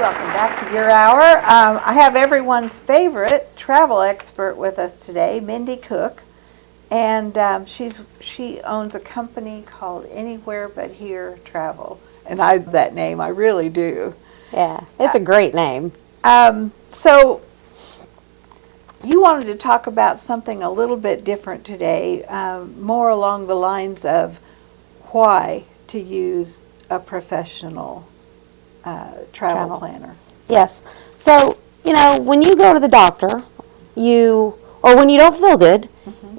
Welcome back to your hour. I have everyone's favorite travel expert with us today, Mindi Cook, and she owns a company called Anywhere But Here Travel, and I love that name. I really do. Yeah, it's a great name. So you wanted to talk about something a little bit different today, more along the lines of why to use a professional travel planner. Yes. So, when you go to the doctor, or when you don't feel good,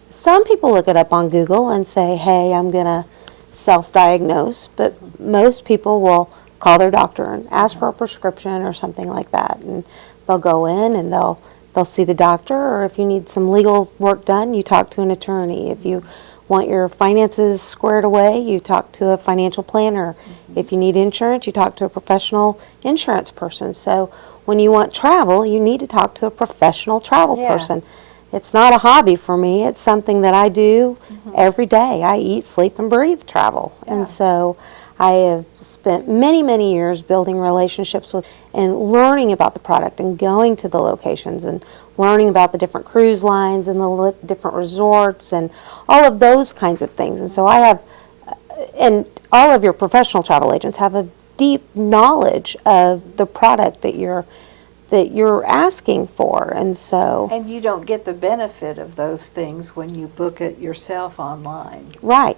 some people look it up on Google and say, hey, I'm going to self-diagnose, but most people will call their doctor and ask for a prescription or something like that, and they'll go in and they'll see the doctor, or if you need some legal work done, you talk to an attorney. If you want your finances squared away, you talk to a financial planner. If you need insurance, you talk to a professional insurance person. So when you want travel, you need to talk to a professional travel person. It's not a hobby for me. It's something that I do every day. I eat, sleep, and breathe travel. And so I have spent many, many years building relationships with and learning about the product and going to the locations and learning about the different cruise lines and the different resorts and all of those kinds of things. And so I have, and all of your professional travel agents have a deep knowledge of the product that you're asking for. And so, and you don't get the benefit of those things when you book it yourself online. Right,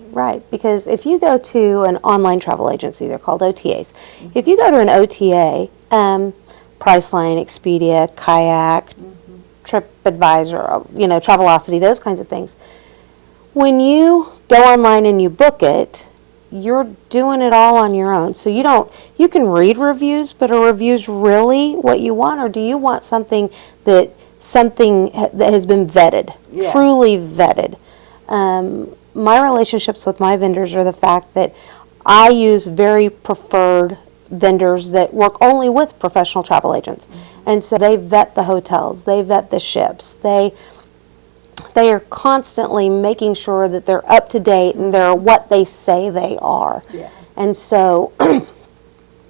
because if you go to an online travel agency, they're called OTAs. If you go to an OTA, Priceline, Expedia, Kayak, TripAdvisor, Travelocity, those kinds of things, when you go online and you book it, you're doing it all on your own. So you can read reviews, but are reviews really what you want, or do you want something that has been vetted, truly vetted? My relationships with my vendors are the fact that I use very preferred vendors that work only with professional travel agents. And so they vet the hotels, they vet the ships, they are constantly making sure that they're up to date and they're what they say they are. Yeah. And so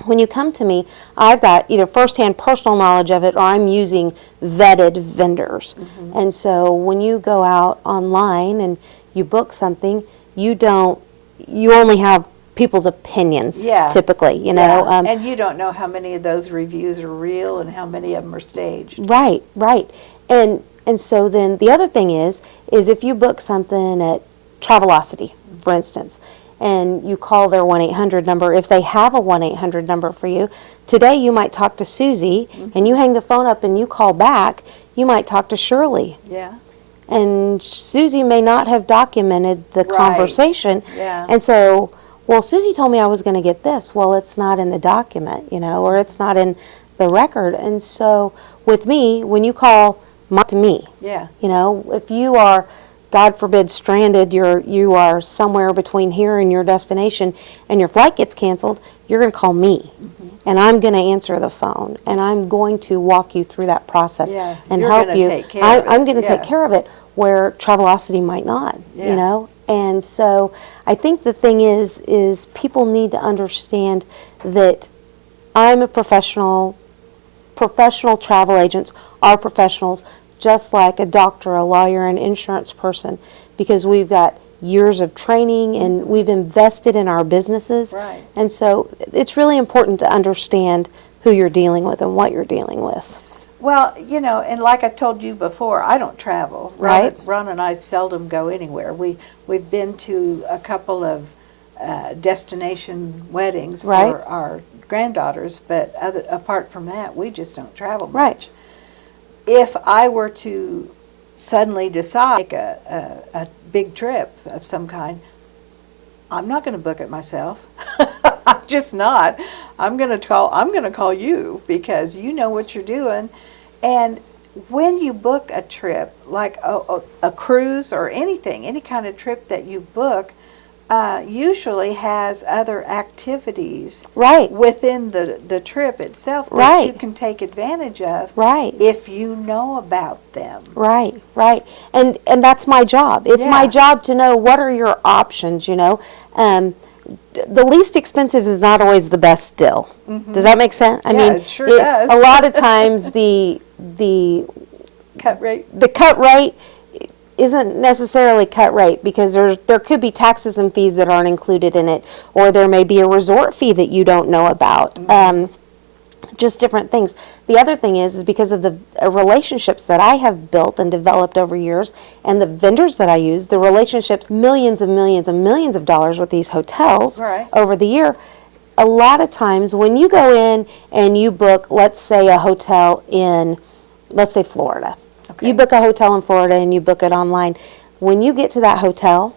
when you come to me, I've got either firsthand personal knowledge of it or I'm using vetted vendors. And so when you go out online and you book something, you only have people's opinions typically, and you don't know how many of those reviews are real and how many of them are staged. Right. And so then the other thing is if you book something at Travelocity, for instance, and you call their 1-800 number, if they have a 1-800 number for you, today you might talk to Susie, and you hang the phone up and you call back, you might talk to Shirley. Yeah. And Susie may not have documented the conversation. Yeah. And so, well, Susie told me I was going to get this. Well, it's not in the document, or it's not in the record. And so with me, when you call to me. Yeah. If you are, God forbid, stranded, you are somewhere between here and your destination, and your flight gets canceled, you're going to call me, and I'm going to answer the phone, and I'm going to walk you through that process and help you. I'm going to take care of it where Travelocity might not. And so I think the thing is people need to understand that I'm a professional. Professional travel agents are professionals, just like a doctor, a lawyer, an insurance person, because we've got years of training and we've invested in our businesses. Right. And so it's really important to understand who you're dealing with and what you're dealing with. Well, and like I told you before, I don't travel. Right. Ron and I seldom go anywhere. We've been to a couple of destination weddings for our granddaughters, but apart from that, we just don't travel much. Right. If I were to suddenly decide to take a big trip of some kind, I'm not going to book it myself. I'm just not. I'm going to call you because you know what you're doing. And when you book a trip, like a cruise or anything, any kind of trip that you book, usually has other activities within the trip itself that you can take advantage of if you know about them. Right. And that's my job. It's my job to know what are your options, the least expensive is not always the best deal. Does that make sense? I Yeah, mean, it sure does. A lot of times the Cut rate. the cut rate isn't necessarily cut rate, because there could be taxes and fees that aren't included in it, or there may be a resort fee that you don't know about. Just different things. The other thing is because of the relationships that I have built and developed over years, and the vendors that I use, the relationships, millions and millions and millions of dollars with these hotels Right. over the year. A lot of times when you go in and you book, let's say, a hotel in, let's say, Florida. Okay. You book a hotel in Florida and you book it online. When you get to that hotel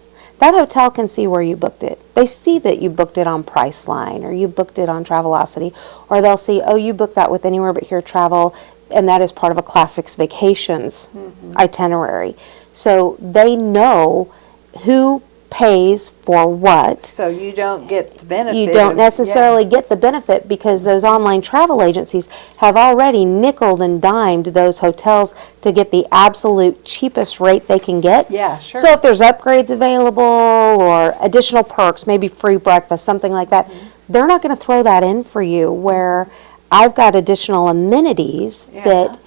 can see where you booked it. They see that you booked it on Priceline, or you booked it on Travelocity, or they'll see, oh, you booked that with Anywhere But Here Travel, and that is part of a Classics Vacations itinerary. So they know who pays for what. So you don't get the benefit. You don't necessarily get the benefit, because those online travel agencies have already nickeled and dimed those hotels to get the absolute cheapest rate they can get. Yeah, sure. So if there's upgrades available or additional perks, maybe free breakfast, something like that, they're not going to throw that in for you, where I've got additional amenities that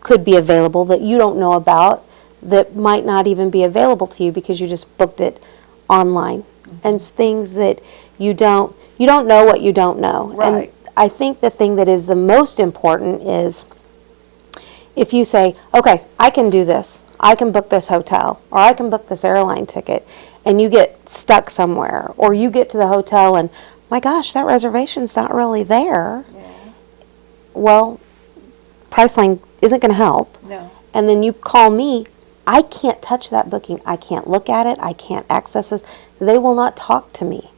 could be available that you don't know about, that might not even be available to you because you just booked it online. And things that you don't know what you don't know. Right. And I think the thing that is the most important is if you say, okay, I can do this, I can book this hotel, or I can book this airline ticket, and you get stuck somewhere, or you get to the hotel and, my gosh, that reservation's not really there. Yeah. Well, Priceline isn't going to help. No. And then you call me, I can't touch that booking. I can't look at it. I can't access this. They will not talk to me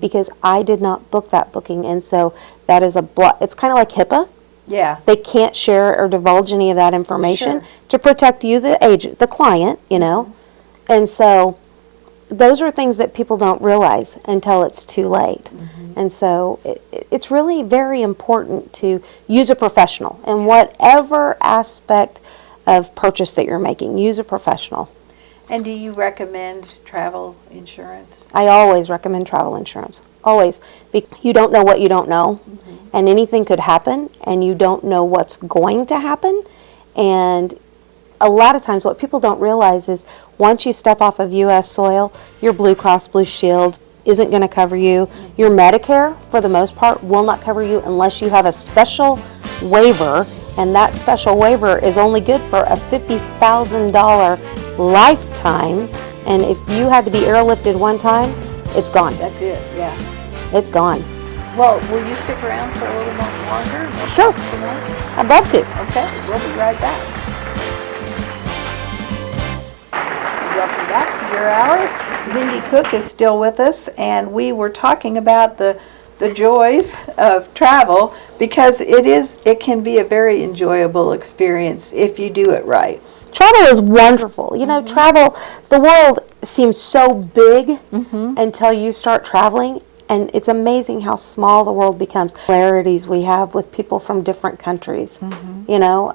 because I did not book that booking. And so that is it's kind of like HIPAA. Yeah. They can't share or divulge any of that information Sure. to protect you, the agent, the client, you know. And so those are things that people don't realize until it's too late. And so it's really very important to use a professional in whatever aspect of purchase that you're making. Use a professional. And do you recommend travel insurance? I always recommend travel insurance. Always. You don't know what you don't know, and anything could happen, and you don't know what's going to happen. And a lot of times what people don't realize is once you step off of U.S. soil, your Blue Cross Blue Shield isn't going to cover you. Your Medicare, for the most part, will not cover you unless you have a special waiver, and that special waiver is only good for a $50,000 lifetime. And if you had to be airlifted one time, it's gone. That's it, yeah. It's gone. Well, will you stick around for a little more longer? We'll Sure. talk some more? I'd love to. Okay, we'll be right back. Welcome back to Your Hour. Mindi Cook is still with us, and we were talking about the joys of travel, because it can be a very enjoyable experience if you do it right. Travel is wonderful. You know, travel, the world seems so big until you start traveling, and it's amazing how small the world becomes. Similarities we have with people from different countries. You know,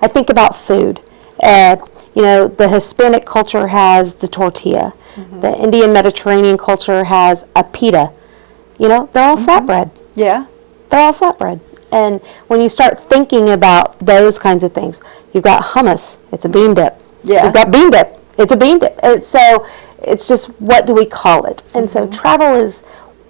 I think about food. You know, the Hispanic culture has the tortilla. The Indian Mediterranean culture has a pita. You know, they're all flatbread. Yeah. They're all flatbread. And when you start thinking about those kinds of things, you've got hummus, it's a bean dip. Yeah. You've got bean dip, it's a bean dip. So it's just, what do we call it? And so travel is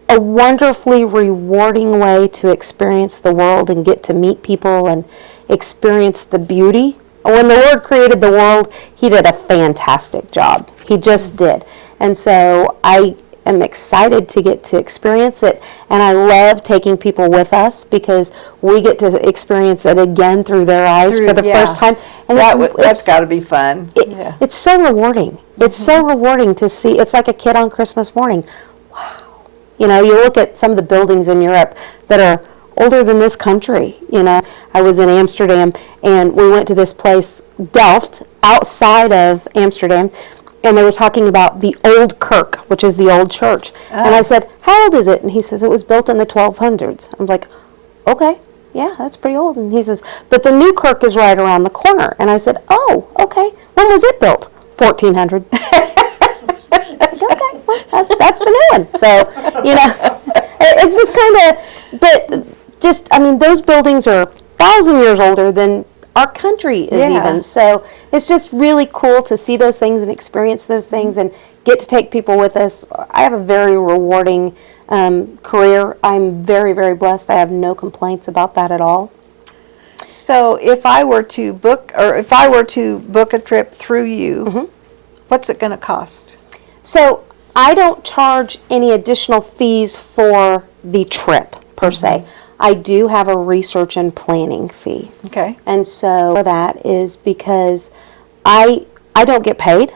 a wonderfully rewarding way to experience the world and get to meet people and experience the beauty. When the Lord created the world, He did a fantastic job. He just did. And so I am excited to get to experience it, and I love taking people with us because we get to experience it again through their eyes for the first time. And That's got to be fun. It's so rewarding. It's so rewarding to see. It's like a kid on Christmas morning. Wow. You know, you look at some of the buildings in Europe that are older than this country. You know, I was in Amsterdam, and we went to this place, Delft, outside of Amsterdam, and they were talking about the old kirk, which is the old church. And I said, how old is it? And he says, it was built in the 1200s. I was like, okay, yeah, that's pretty old. And he says, but the new kirk is right around the corner. And I said, oh, okay. When was it built? 1400. Okay, well, that's the new one. So, it's just kind of, but just, I mean, those buildings are 1,000 years older than our country is even. So it's just really cool to see those things and experience those things and get to take people with us. I have a very rewarding career. I'm very, very blessed. I have no complaints about that at all. So if I were to book a trip through you, what's it going to cost? So I don't charge any additional fees for the trip per se. I do have a research and planning fee. Okay. And so that is because I don't get paid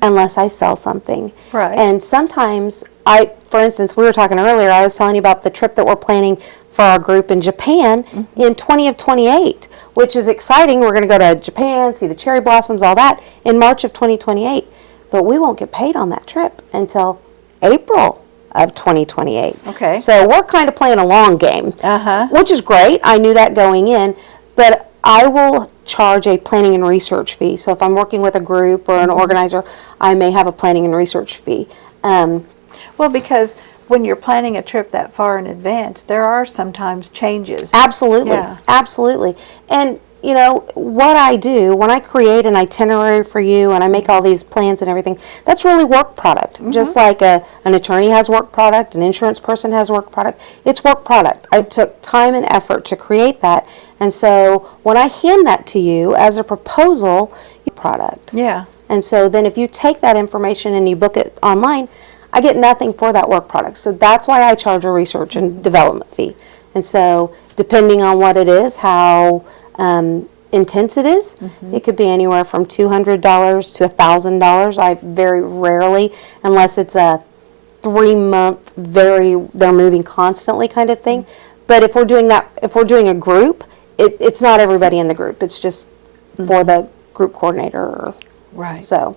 unless I sell something. Right. And sometimes for instance, we were talking earlier, I was telling you about the trip that we're planning for our group in Japan in 2028, which is exciting. We're going to go to Japan, see the cherry blossoms, all that, in March of 2028. But we won't get paid on that trip until April of 2028. Okay. So we're kind of playing a long game, which is great. I knew that going in, but I will charge a planning and research fee. So if I'm working with a group or an organizer, I may have a planning and research fee. Well, because when you're planning a trip that far in advance, there are sometimes changes. Absolutely. Yeah. Absolutely. And what I do when I create an itinerary for you and I make all these plans and everything, that's really work product. Just like an attorney has work product, an insurance person has work product. It's work product. I took time and effort to create that. And so when I hand that to you as a proposal, product. Yeah. And so then if you take that information and you book it online, I get nothing for that work product. So that's why I charge a research and development fee. And so depending on what it is, how intense it is, it could be anywhere from $200 to $1,000. I very rarely, unless it's a 3-month, they're moving constantly kind of thing. But if we're doing a group, it's not everybody in the group. It's just for the group coordinator. Right. So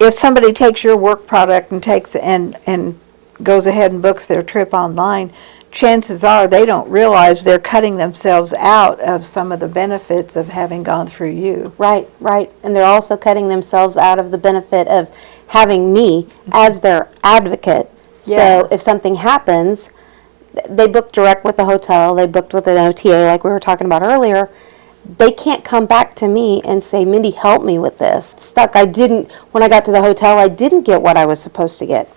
if somebody takes your work product and goes ahead and books their trip online, chances are they don't realize they're cutting themselves out of some of the benefits of having gone through you. Right. And they're also cutting themselves out of the benefit of having me as their advocate. Yeah. So if something happens, they book direct with the hotel, they booked with an OTA like we were talking about earlier, they can't come back to me and say, Mindy, help me with this. When I got to the hotel, I didn't get what I was supposed to get.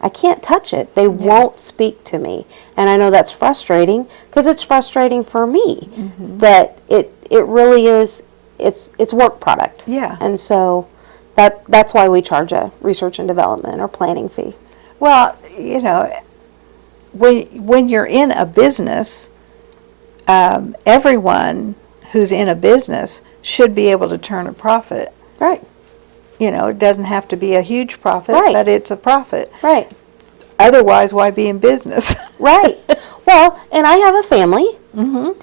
I can't touch it. They won't speak to me. And I know that's frustrating because it's frustrating for me. But it really is, it's work product. Yeah. And so that's why we charge a research and development or planning fee. Well, when you're in a business, everyone who's in a business should be able to turn a profit. Right. It doesn't have to be a huge profit, Right. but it's a profit. Right. Otherwise, why be in business? Right. Well, and I have a family, and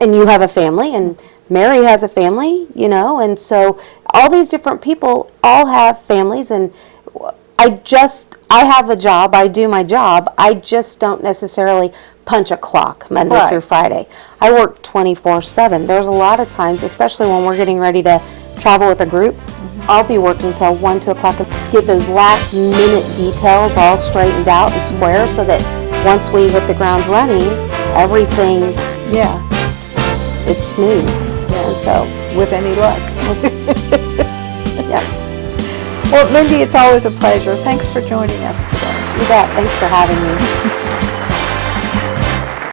you have a family, and Mary has a family, and so all these different people all have families, and I have a job, I do my job, I just don't necessarily punch a clock Monday Right. through Friday. I work 24/7. There's a lot of times, especially when we're getting ready to travel with a group, I'll be working till 1, 2 o'clock and get those last minute details all straightened out and square so that once we hit the ground running, everything, it's smooth. And so, With any luck. yeah, Well, Mindy, it's always a pleasure. Thanks for joining us today. you bet. Thanks for having me.